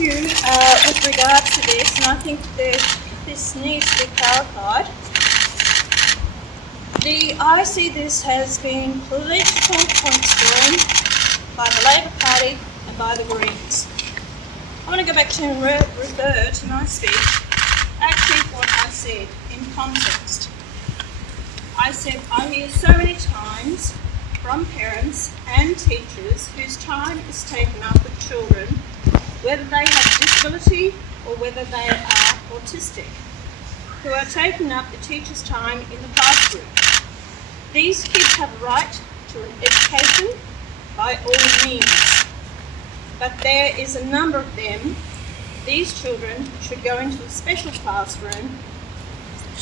you with regard to this, and I think this needs to be clarified. I see this has been political point scoring by the Labor Party and by the Greens. I want to go back to and refer to my speech, actually what I said in context. I said I hear so many times from parents and teachers whose time is taken up with children, whether they have disability or whether they are autistic, who are taking up the teacher's time in the classroom. These kids have a right to an education by all means, but there is a number of them. These children should go into a special classroom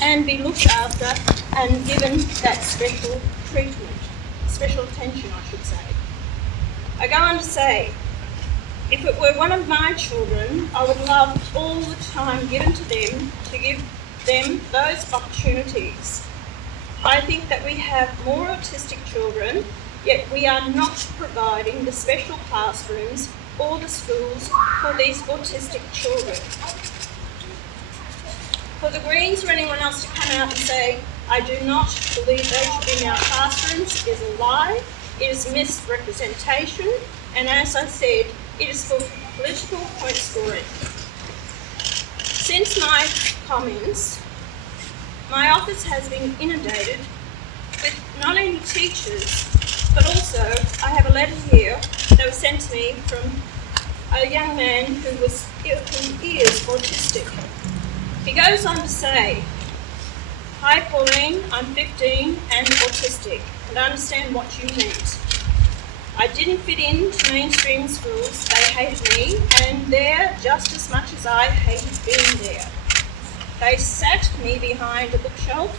and be looked after and given that special treatment, special attention, I should say. I go on to say, if it were one of my children, I would love all the time given to them to give them those opportunities. I think that we have more autistic children, yet we are not providing the special classrooms or the schools for these autistic children. For the Greens or anyone else to come out and say, I do not believe they should be in our classrooms, is a lie, it is misrepresentation, and as I said, it is for political point scoring. Since my comments, my office has been inundated with not only teachers, but also I have a letter here that was sent to me from a young man who is autistic. He goes on to say, "Hi Pauline, I'm 15 and autistic, and I understand what you meant. I didn't fit into mainstream schools, they hated me, and there just as much as I hated being there. They sat me behind a bookshelf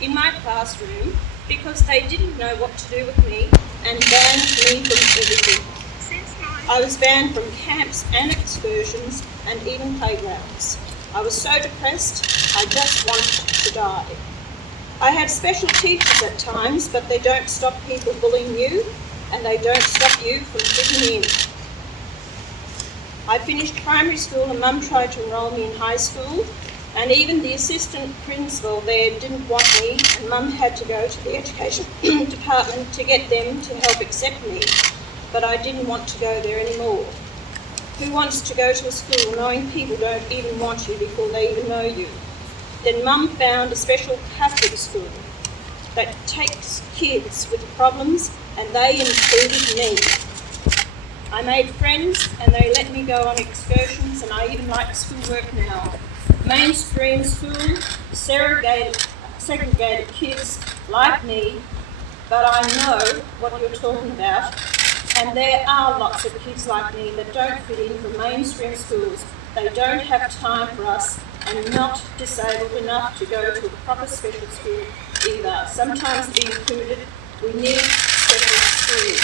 in my classroom because they didn't know what to do with me and banned me from everything. I was banned from camps and excursions and even playgrounds. I was so depressed, I just wanted to die. I had special teachers at times, but they don't stop people bullying you, and they don't stop you from fitting in. I finished primary school and Mum tried to enrol me in high school, and even the assistant principal there didn't want me, and Mum had to go to the education department to get them to help accept me, but I didn't want to go there anymore. Who wants to go to a school knowing people don't even want you before they even know you? Then Mum found a special Catholic school that takes kids with problems, and they included me. I made friends and they let me go on excursions, and I even like schoolwork now. Mainstream school, segregated kids like me, but I know what you're talking about, and there are lots of kids like me that don't fit in for mainstream schools. They don't have time for us and not disabled enough to go to a proper special school either. Sometimes being included, we need special schools.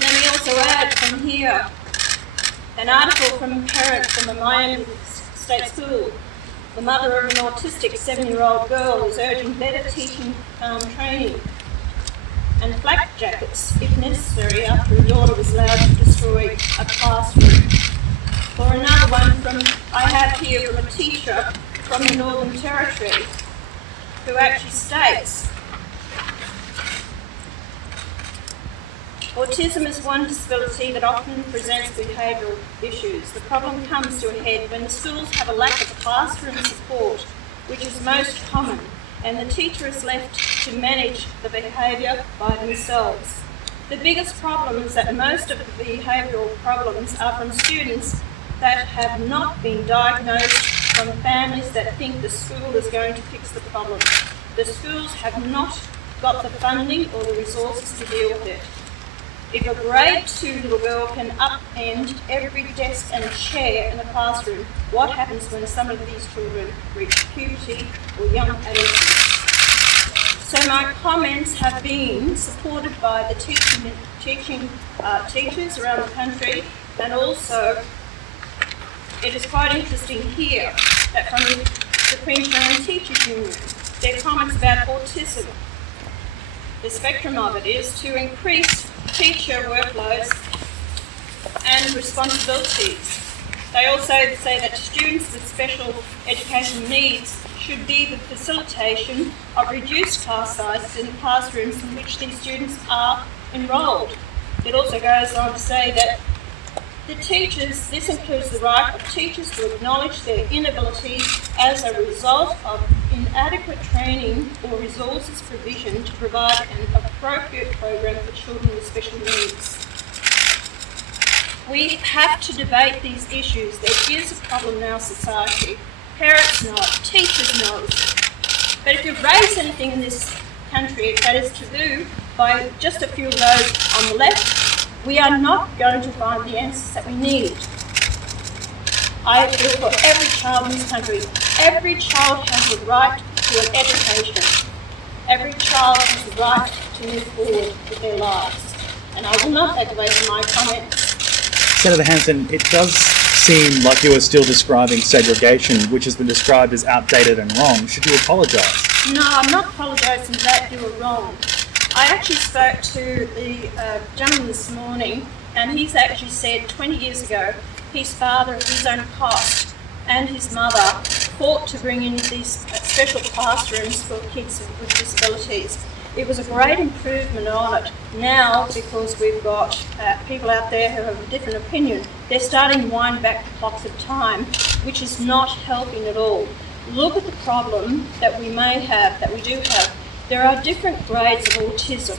Let me also add from here an article from a parent from a Miami State school. The mother of an autistic 7-year-old girl is urging better teaching training and flak jackets if necessary after her daughter was allowed to destroy a classroom. Or another one I have here from a teacher from the Northern Territory who actually states, autism is one disability that often presents behavioural issues. The problem comes to a head when the schools have a lack of classroom support, which is most common, and the teacher is left to manage the behaviour by themselves. The biggest problem is that most of the behavioural problems are from students that have not been diagnosed, from families that think the school is going to fix the problem. The schools have not got the funding or the resources to deal with it. If a grade 2 little girl can upend every desk and chair in the classroom, what happens when some of these children reach puberty or young adolescence? So my comments have been supported by the teachers around the country, and also it is quite interesting here that from the Queensland Teachers Union, their comments about autism, the spectrum of it is to increase teacher workloads and responsibilities. They also say that students with special education needs should be the facilitation of reduced class sizes in the classrooms in which these students are enrolled. It also goes on to say that this includes the right of teachers to acknowledge their inability as a result of inadequate training or resources provision to provide an appropriate program for children with special needs. We have to debate these issues. There is a problem in our society. Parents know it, teachers know it. But if you raise anything in this country that is taboo by just a few of those on the left, we are not going to find the answers that we need. I feel for every child in this country. Every child has the right to an education. Every child has the right to move forward with their lives. And I will not take away from my comments. Senator Hanson, it does seem like you are still describing segregation, which has been described as outdated and wrong. Should you apologise? No, I'm not apologising that you were wrong. I actually spoke to the gentleman this morning, and he's actually said 20 years ago his father at his own cost and his mother fought to bring in these special classrooms for kids with disabilities. It was a great improvement on it. Now, because we've got people out there who have a different opinion, they're starting to wind back the clocks of time, which is not helping at all. Look at the problem that we may have, that we do have. There are different grades of autism.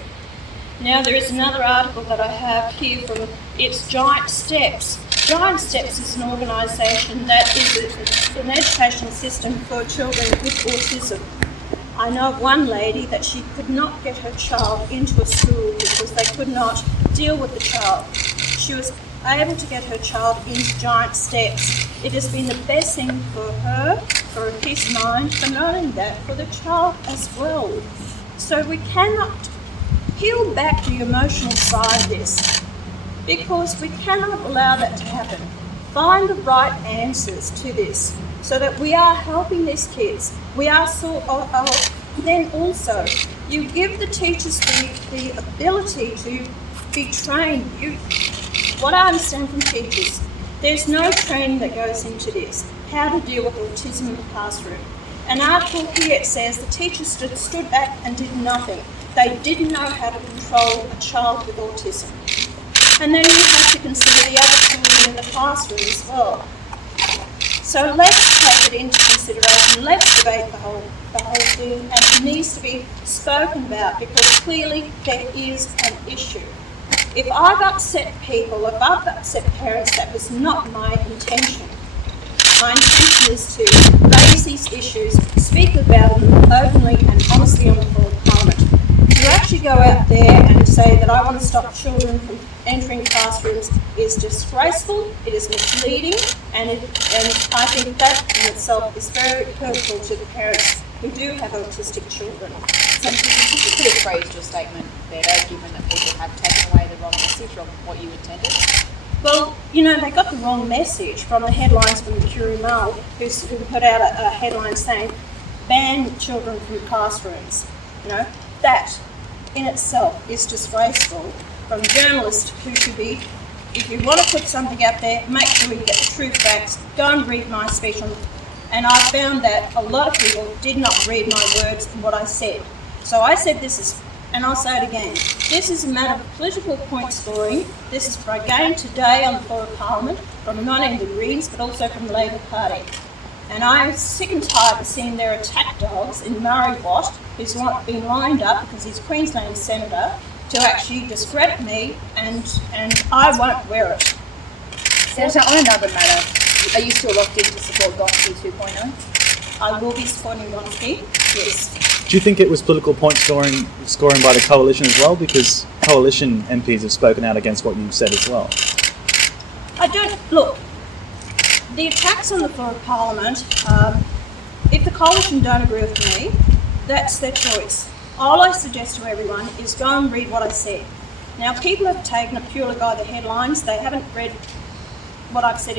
Now, there is another article that I have here from, it's Giant Steps. Giant Steps is an organisation that is an educational system for children with autism. I know of one lady that she could not get her child into a school because they could not deal with the child. She was able to get her child into Giant Steps. It has been the best thing for her, for her peace of mind, for knowing that, for the child as well. So we cannot peel back the emotional side of this because we cannot allow that to happen. Find the right answers to this so that we are helping these kids. We are then also, you give the teachers the ability to be trained. What I understand from teachers, there's no training that goes into this, how to deal with autism in the classroom. An article here, it says the teachers stood back and did nothing. They didn't know how to control a child with autism. And then you have to consider the other children in the classroom as well. So let's take it into consideration. Let's debate the whole thing, and it needs to be spoken about because clearly there is an issue. If I've upset people, if I've upset parents, that was not my intention. My intention is to raise these issues, speak about them openly and honestly on the floor of Parliament. To actually go out there and say that I want to stop children from entering classrooms is disgraceful, it is misleading, and I think that in itself is very hurtful to the parents who do have autistic children. So you could have phrased your statement better, given that people have taken away the wrong message from what you intended. Well, they got the wrong message from the headlines from the Curie Mail, who put out a headline saying, ban children from classrooms. That in itself is disgraceful from journalists who should be, if you want to put something out there, make sure you get the true facts. Go and read my speech and I found that a lot of people did not read my words and what I said. So I said this is, and I'll say it again, this is a matter of political point scoring. This is for again today on the floor of Parliament from not only the Greens but also from the Labor Party. And I'm sick and tired of seeing their attack dogs in Murray Watt, who's been lined up because he's Queensland Senator, to actually discredit me, and I won't wear it. Senator, on another matter, are you still locked in to support Gonski 2.0? I will be supporting Gonski, yes. Do you think it was political point scoring by the coalition as well? Because coalition MPs have spoken out against what you said as well. Look, the attacks on the floor of Parliament, if the coalition don't agree with me, that's their choice. All I suggest to everyone is go and read what I said. Now, people have taken it purely by the headlines. They haven't read what I've said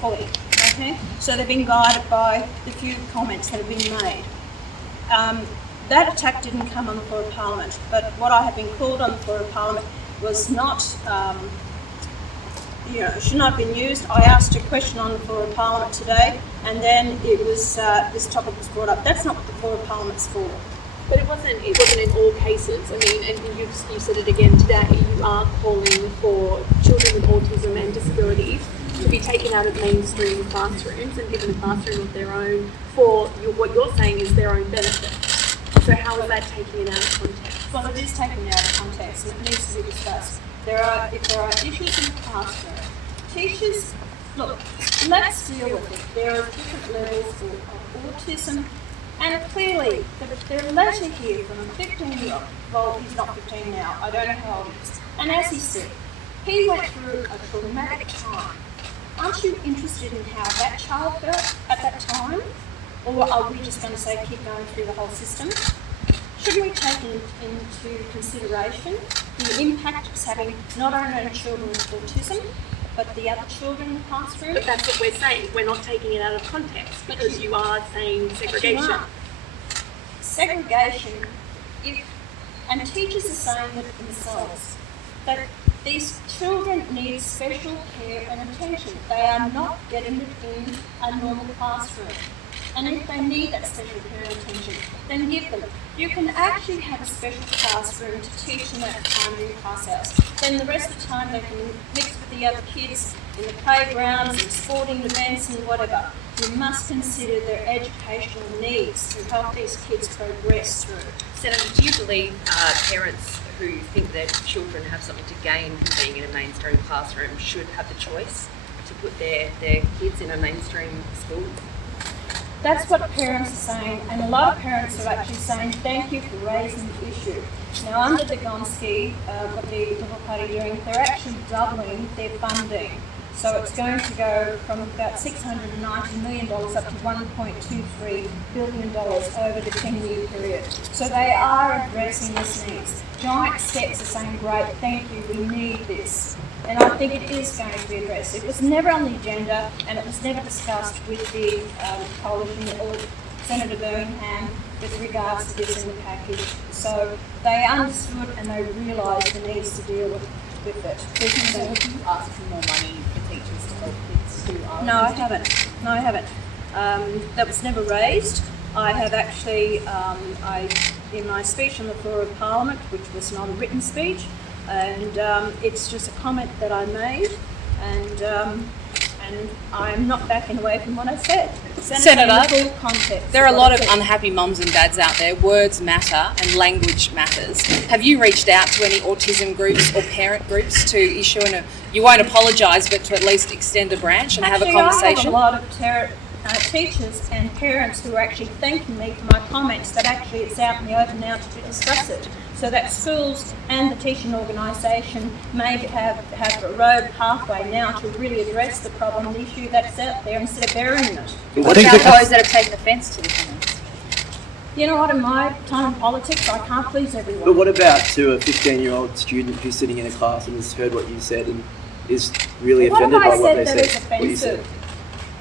fully, okay? So they've been guided by the few comments that have been made. That attack didn't come on the floor of Parliament, but what I have been called on the floor of Parliament was not should not have been used. I asked a question on the floor of Parliament today, and then it was this topic was brought up. That's not what the floor of Parliament's for. But it wasn't in all cases. I mean, and you said it again today, you are calling for children with autism and disabilities to be taken out of mainstream classrooms and given a classroom of their own for what you're saying is their own benefit. So how is that taking it out of context? Well, it is taken out of context and it needs to be discussed. If there are issues in the classroom, teachers, look, let's deal with it. There are different levels of autism, and clearly the letter here from a 15-year-old, well, he's not 15 now, I don't know how old he is, and as he said, he went through a traumatic time. Aren't you interested in how that child felt at that time? Or are we just going to say keep going through the whole system? Shouldn't we take into consideration the impact it's having not only on children with autism, but the other children in the classroom? But that's what we're saying. We're not taking it out of context because you are saying segregation. Segregation, and teachers are saying that themselves, that these children need special care and attention. They are not getting it in a normal classroom. And if they need that special care and attention, then give them. You can actually have a special classroom to teach them at primary class hours. Then the rest of the time they can mix with the other kids in the playgrounds and sporting events and whatever. You must consider their educational needs to help these kids progress through. Senator, do you believe parents who think that children have something to gain from being in a mainstream classroom should have the choice to put their kids in a mainstream school? That's what parents are saying, and a lot of parents are actually saying thank you for raising the issue. Now, under the Gonski, what the Liberal Party are doing, they're actually doubling their funding. So it's going to go from about $690 million up to $1.23 billion over the 10-year period. So they are addressing this needs. Giant steps are saying, great, thank you, we need this. And I think it is going to be addressed. It was never on the agenda and it was never discussed with the coalition or Senator Birmingham with regards to this in the package. So they understood and they realised the needs to deal with it. So have you asked for more money for teachers to help kids who are No, I haven't. No, I haven't. That was never raised. I have actually, in my speech on the floor of Parliament, which was not a written speech, and it's just a comment that I made, and I'm not backing away from what I said. Senator, full context there are a lot of unhappy mums and dads out there. Words matter and language matters. Have you reached out to any autism groups or parent groups to issue you won't apologise, but to at least extend a branch and have a conversation? I have a lot of teachers and parents who are actually thanking me for my comments that actually it's out in the open now to discuss it. So that schools and the teaching organisation may have a road pathway now to really address the problem, the issue that's out there instead of burying it. What about those that have taken offence to the comments? You know what, in my time in politics, I can't please everyone. But what about to a 15-year-old student who's sitting in a class and has heard what you said and is really offended by what they said? What you said?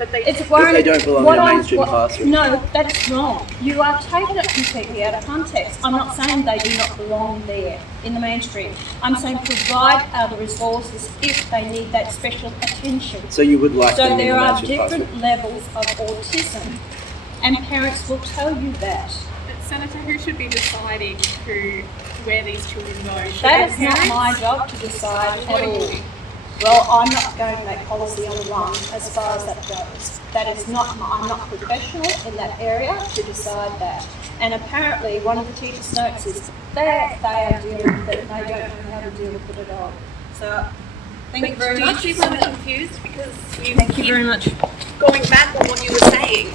It's If they don't belong in a mainstream classroom. No, that's wrong. You are taking it completely out of context. I'm not saying they do not belong there in the mainstream. I'm saying provide other resources if they need that special attention. So you would like them So in there the are mainstream different classroom? levels of autism, and parents will tell you that. But Senator, who should be deciding where these children go? Should That the is not parents? my job to decide at all. Well, I'm not going to make policy on the run as far as that goes. That is not I'm not professional in that area to decide that. And apparently one of the teachers' notes is they are dealing with it and they don't know how to deal with it at all. So thank you very much. Do you feel confused because Thank you very much. going back on what you were saying?